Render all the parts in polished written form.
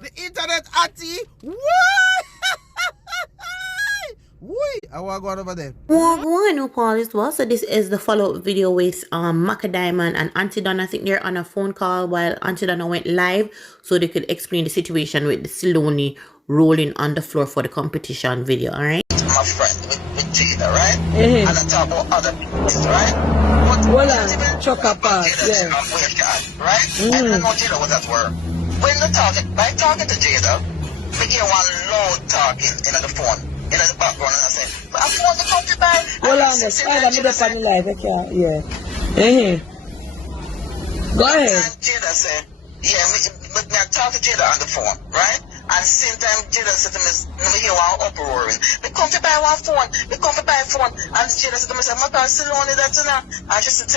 The internet auntie. What? I want to go over there. Well, Paul as well. So this is the follow-up video with Macka Diamond and Aunty Donna. I think they're on a phone call while Aunty Donna went live so they could explain the situation with the SOLAINE rolling on the floor for the competition video. All right. My friend with Jada, right? And I talk about other people, right? But Chocolate pass, yeah. Right? I don't know Jada was at work. When the talking to Jada, we hear one loud talking in the phone. In the background, and I said, I want to come to buy. Hold on, I'm on the live, okay, yeah. Go ahead. Jada said, yeah, but I talk to Jada on the phone, right? And same time, Jada said to me, let me hear one uproaring. We come to buy one phone, we come to buy a phone. And Jada said to me, Macka, SOLAINE, that's enough. And she said,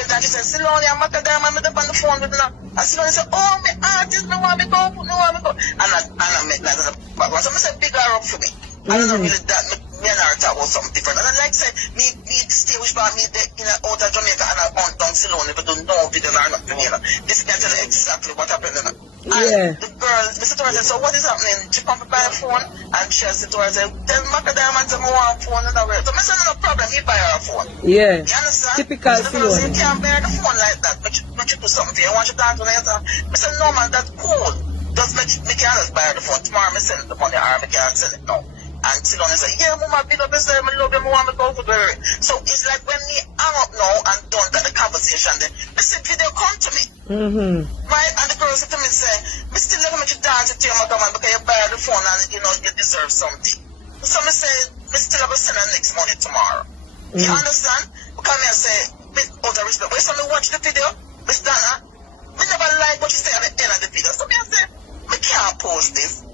SOLAINE, I'm Macka Diamond, I'm on the phone with her. And SOLAINE said, oh, me artist, me want me go. And I met that in the background. So I said, big her up for me. I don't know really that me and her talk about something different. And like I said, me stay with me in out of Jamaica and I hunt down SOLAINE if I don't know video or not video. This can tell you exactly what happened. And the girl, Mr. Torres said, so what is happening? She come to buy a phone and she said to her, tell Macka Diamond to move on phone and that way. So I said, no problem, he buy her a phone. Yeah. You understand? Typical so the girl said, you can't bear the phone like that. But you do something for you. I want you to dance on it. I said, no man, that's cool. Just me can't just buy her the phone. Tomorrow I send the money or I can't send it now. And SOLAINE said, yeah, mama, big up yourself, I love you, I want to go for her. So it's like when me hang up now and done that the conversation, then I said, video come to me. Right? And the girl said to me, say, me still let me dance with you, Macka man, because you buy the phone and you know you deserve something. So me say, me still have to send her next money tomorrow. You understand? Because me I say, out of respect, when somebody watch the video, Miss Donna, me never like what you say at the end of the video. So me I say, me can't post this.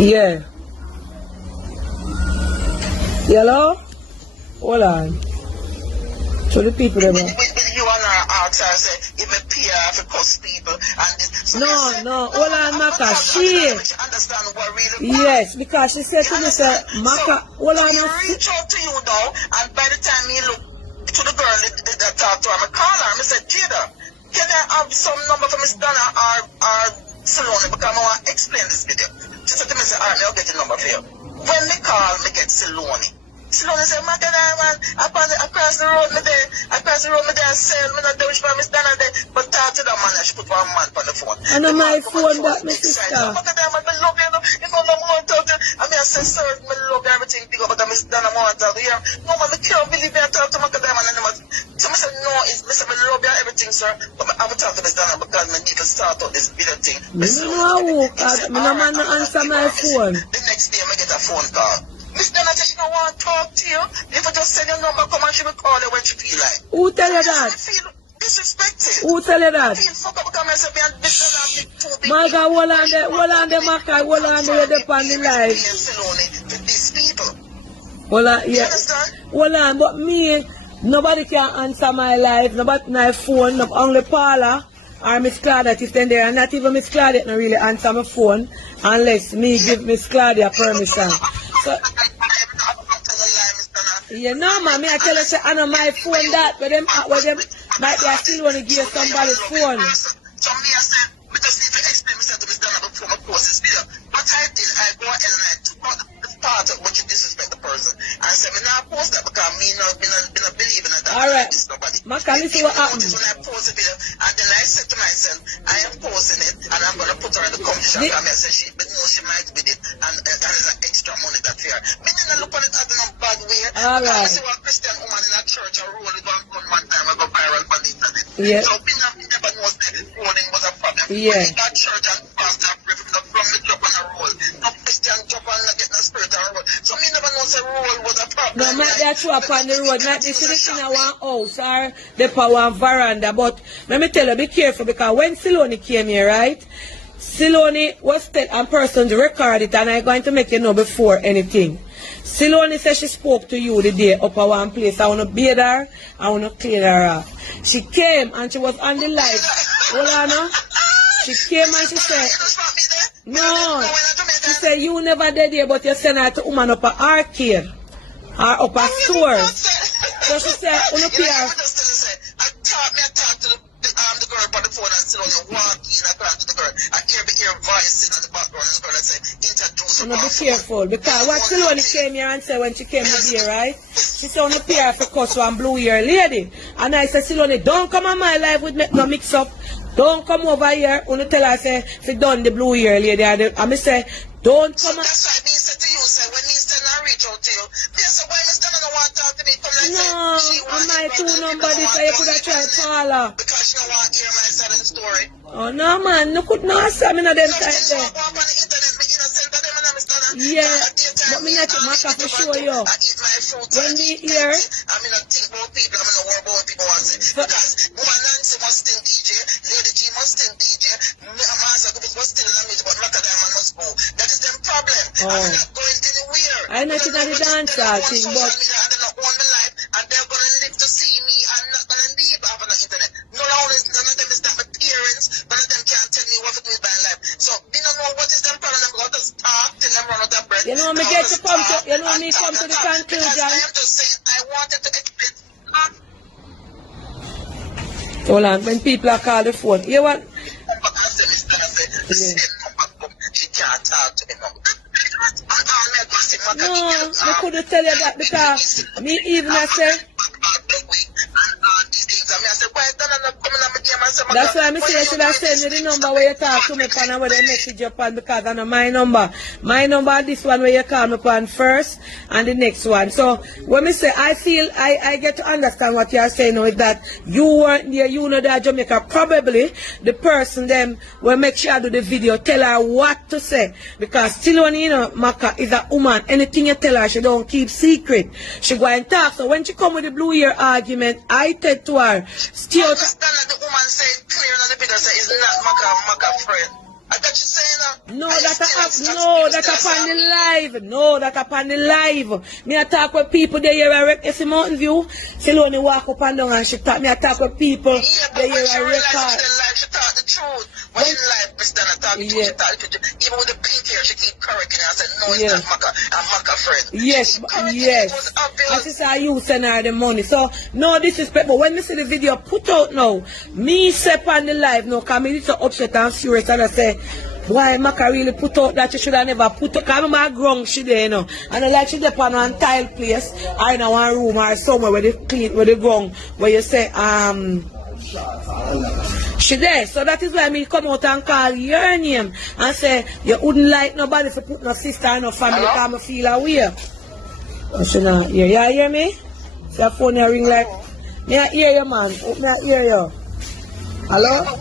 Yeah. Hello? Hold on. So the people there. You and her ask her, say, if me pay her for cuss people and this. So no, hold on, Macka. She understand what really yes, because she said to me, say, Macka, hold on. So reach out to you now, and by the time you look to the girl that talk to her, I call her, I said, Jada, can I have some number for Miss Donna or SOLAINE because I want to explain this video. She said to me, alright, I'll get your number for you. When me call, me get SOLAINE. SOLAINE said, Macka Diamond, across the road me there, sell, me not do which for Miss Donna there, but talk to the man and she put one man on the phone. And on my phone, that my sister. Macka Diamond, I love you, if I don't want to talk to you, I mean, I say, sir, I love everything big up, but Miss Donna want to talk to you. No, man, I can't believe you talk to Macka Diamond and so I said, no, I love you everything, sir, but I will talk to Miss Donna because I need to start out this video thing. No man answer my phone. The next day, I get a phone call. Miss Donna said she don't want to talk to you. If I just send your number, come and she will call you when she feel like. Who tell you that? I feel disrespected. Who tell you that? I feel fuck up because I said, man, this is not big. My God, hold on the Macka, hold on the on the live. To these people. Hold on, You yeah. understand? Hold on, but me, nobody can answer my live, nobody my phone, no, only Paula or Miss Claudia if they're there, and not even Miss Claudia no really answer my phone unless me give Miss Claudia permission. So, yeah, no man, me I tell you say I know my phone that, but them might be I still want to give somebody's phone. So me I said, we just need to explain myself to Miss Donna before I post this video. What I did, I go ahead and I took out the part of what you disrespect the person. And I said, me not post that because me not believe in that. Alright. Nobody. Macka, listen what happened. When I post the video, and then I said to myself, I am posting it, and I'm going to put her in the competition. I said, but no, she might with it, and that is an extra money that fair. Me didn't look at it as in a bad way. Alright. I see one Christian woman in a church, a roll it one time, I go viral for this and it. Yeah. So me never know that rolling was a problem. Yeah. When in that church and pastor pray from me drop on a roll. No Christian drop on not get no spirit on a roll. So me never know that roll was a problem. No, not that true upon the road, not this in a one house or the power veranda. But let me tell you, be careful because when SOLAINE came here, right? SOLAINE was still a person to record it, and I'm going to make you know before anything. SOLAINE said she spoke to you the day up at one place. I want to bathe her, I want to clean her off. She came and she was on the live. Hold on now. She came and she said, no. She said, you never did here, but you send her to woman up at arcade or up at stores. So she said, wanna be careful because what Siloni came here and said when she came here, right? She said on the PR for cuss one blue hair lady. And I said, Siloni, don't come on my life with no mix up. Don't come over here. When you tell her, say, if you done the blue hair lady, and I say, don't come on. That's why me said to you, say, when me send her reach out to you, me say, why Mr. Don't want to talk to me? Come like no, on my two number, this I could have tried Paula. Because she don't want to hear my side of the story. Oh, no, man. You could not say me no them type there. Yeah, but me not to Macka for sure you. When we hear, I'm not think about people, I'm not worry about what people want to say. Because woman Nancy must think DJ, Lady G must think DJ, Master Group must think language, but Macka Diamond must go. That is their problem. I'm not going anywhere. I know it's not the dancehall thing, but they're not own my life, and they're going to live to see me. I'm not going to leave off on the internet. No, none of them is not my parents. None of them can't tell me what to do with my life. So, they don't know what is their problem. I'm going to talk till them run out of breath. you know me get to come to, you know me come to the conclusion. I am just saying, I wanted to explain. Hold on, when people are called the phone, you want? She can't talk to me now. No, I couldn't tell you that because me even I say. That's why I say you should have sent me the number where you talk to me upon and where they message you upon because I know my number. My number this one where you call me upon first and the next one. So when me say I feel I get to understand what you are saying now is that you weren't there, you know that Jamaica. Probably the person them will make sure I do the video, tell her what to say. Because still when you know Macka is a woman, anything you tell her she don't keep secret. She go and talk. So when she come with the blue hair argument, I said to her, still understand that the woman said clear on the video say it's not Macka friend. I got you saying no, that upon the live. No, that upon the live. Me I talk with people they hear a record. If Mountain View, she only walk up and down and she talk. Me I talk with people they hear a record. She talk the truth. When in life, Miss Donna talk the truth, she talk the truth. Even with the pink hair, she keep correcting her. I said, no, it's not Macka. I'm Macka friend. Yes, yes. I just say you send her the money. So, no disrespect. But when me see the video put out now, me step on the live now, because me need to upset and furious and I say, why Macka really put out that she should have never put out? Because I'm grung she there, you know. And I like she there on one tile place, or in one room, or somewhere where they clean, where they grung, where you say, she there. So that is why me come out and call your name and say, you wouldn't like nobody to put no sister and no family because I feel away. She not hear. You hear me? See your phone ring like, me I hear you, man. Me I hear you. Hello? When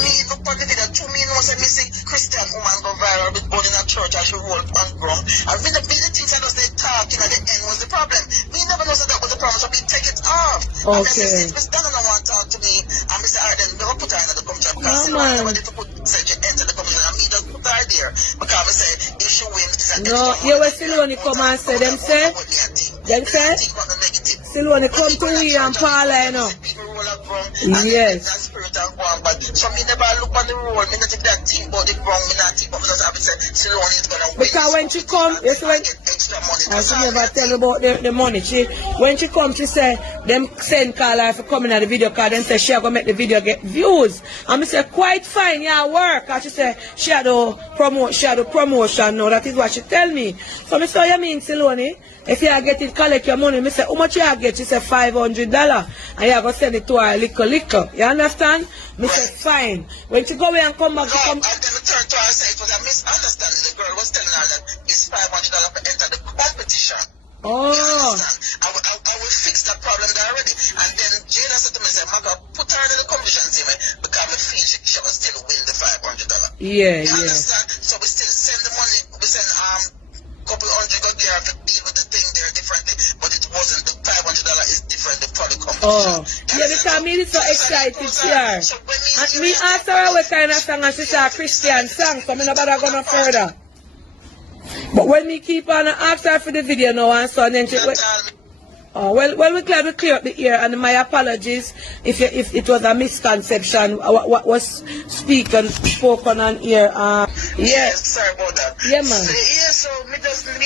me look at the video, to me, you know, say me see Christian woman go viral with born in a church and she roll on ground. And when the things I just they talk, you know, the end was the problem. Me never know that was the problem, so we take it off. Okay. And then Miss Donna don't want to talk to me, and Mr. Arden, don't put her in the computer because no, man. nobody to put such an end to the computer, and me just put her there. Because I say, if she win, it's a no, you will still only come and say, them say, still only come to we and Paula, you know. Yes. So me never look on the road, me not think that thing about the ground, me not think about just have to say, Siloni is gonna win. Because when she come, you see when extra money. and she never tell about the money. When she come, she say, them send call her for coming at the video card and say she gonna make the video get views. And me say, quite fine, yeah, work. And she say, she had a promotion now, that is what she tell me. So me say, you mean Siloni? If you get it, collect your money, me say, how much you get? She say $500. And you go send it to her little. You understand? Me say, fine. When she go away and come back, she come. And then we turn to her and say it was a misunderstanding. The girl was telling her that it's $500 to enter the competition. Oh. You understand? I will fix that problem there already. And then Jada said to me, Macka, put her in the competition team because I feel she will still win the $500. Yeah, you yeah. understand? So we still send the money, we send couple hundred go there to deal with the thing there differently, but it wasn't the $500 is different for the competition. Oh, yeah, because me is so excited here. And me asked her what kind of song and she said a Christian song, so me nobody go no further. But when me keep on ask her for the video now and so and then she oh, well, we glad we clear up the ear, and my apologies if it was a misconception. What was spoken on here. Yes, sorry about that. Yeah, man. So me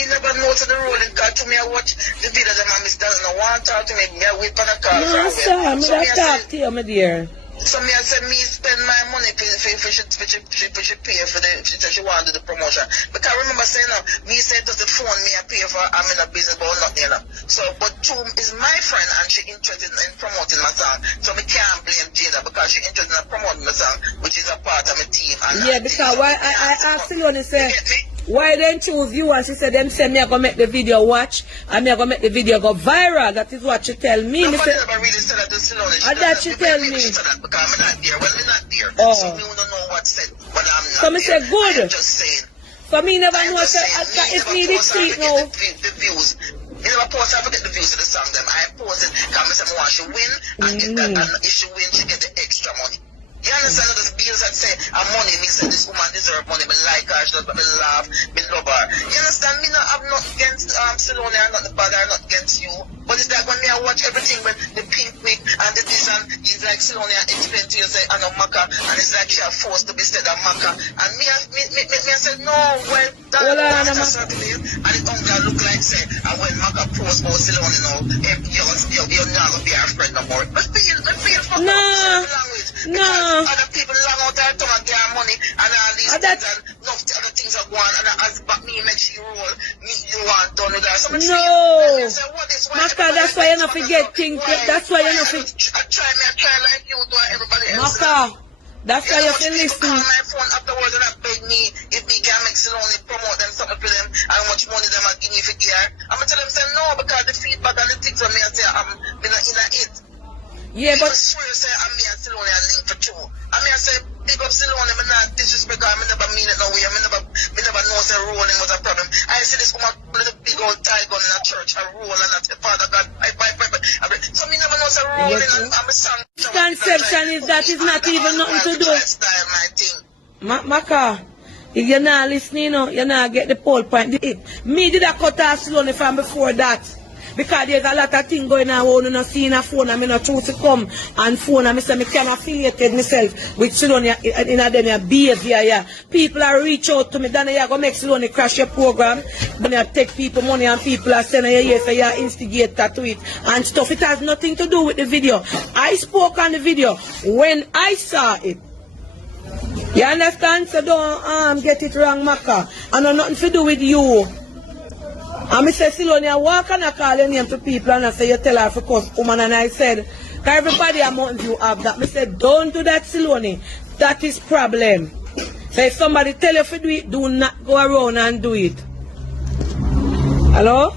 never know to the ruling. Cause to me, I watch the video that my Miss Donna want to talk to me. I wait for the call. No, sir, I'm not talk to you, my dear. So me I said me spend my money for she pay for the she want to do the promotion. Because I remember saying me said to the phone me I pay for I'm in a business but not you know. So but Toom is my friend and she interested in promoting my song. So me can't blame Jada because she interested in promoting my song, which is a part of my team. And yeah, because why I asked Siloni say why they choose you, and she said them say me I gonna make the video watch and me I gonna make the video go viral. That is what she tell me. Nobody never really said that to Siloni. That she tell me. She said that because I'm not there. Well, me not there. Oh. So me don't know what said, but I'm not so me there. say good. I'm just saying. For me never know if me did cheat now. The views. You never post, I forget the views of the song them. I post it because I say I want she win and get that, and if she win, she get the extra money. You understand those bills that say money, me say this woman deserve money, me like her, she does, but me laugh, me love her. You understand? Me not have not against Siloni, I'm not the bad, I'm not against you. But it's like when me I watch everything when the pink wig and the this and it's like Siloni I explain to you say I know Macka and it's like she are forced to be said of Macka. And me I said no, well that was certainly and it only look like say and when Macka post about Siloni now, you're not gonna be our friend no more. But feel for language. No. Other people long out their tongue and their money and all these things and enough other things are going and as back me make she roll, me you want done with that. So No. say, what is Macka, that's why you not forget things. That's why you not forget. I try like you do everybody else. Macka, that's why you feel listen. listen. Call my phone afterwards and I beg me if me can make Siloni promote them something for them and how much money them are give me for gear. I'm gonna tell them say no because the feedback and the things from me I say I'm in it. Yeah, but swear say I'm me and Siloni are linked for two. I mean I say big up Siloni, I'm not disrespect her, I never mean it no way, I never know say rolling was a problem. I see this woman with a big old tie gun in a church, a roll and that's the Father God, so me never know say rolling and I'm a song. conception is that is not even nothing to do. Macka, if you're not listening, you're not get the whole point. Me did a cut off Siloni from before that. Because there's a lot of things going on, when you not seeing a phone and I not choose to come and phone and I say I can affiliated myself with Siloni in their behavior. Yeah. People are reach out to me, then you go make Siloni crash your program, then you take people money and people are sending you yes, so you instigate that to it and stuff. It has nothing to do with the video. I spoke on the video when I saw it. You understand? So don't get it wrong, Macka. And nothing to do with you. And I said, Siloni, I walk and I call your name to people and I say, you tell her for cuss woman. And I said, everybody a Mountain View have that. I said, don't do that, Siloni. That is problem. So if somebody tell you to do it, do not go around and do it. Hello?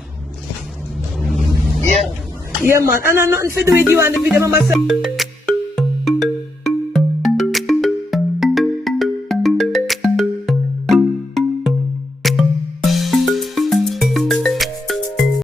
Yeah. Yeah, man. And I nothing to do with you and the video, Mama said.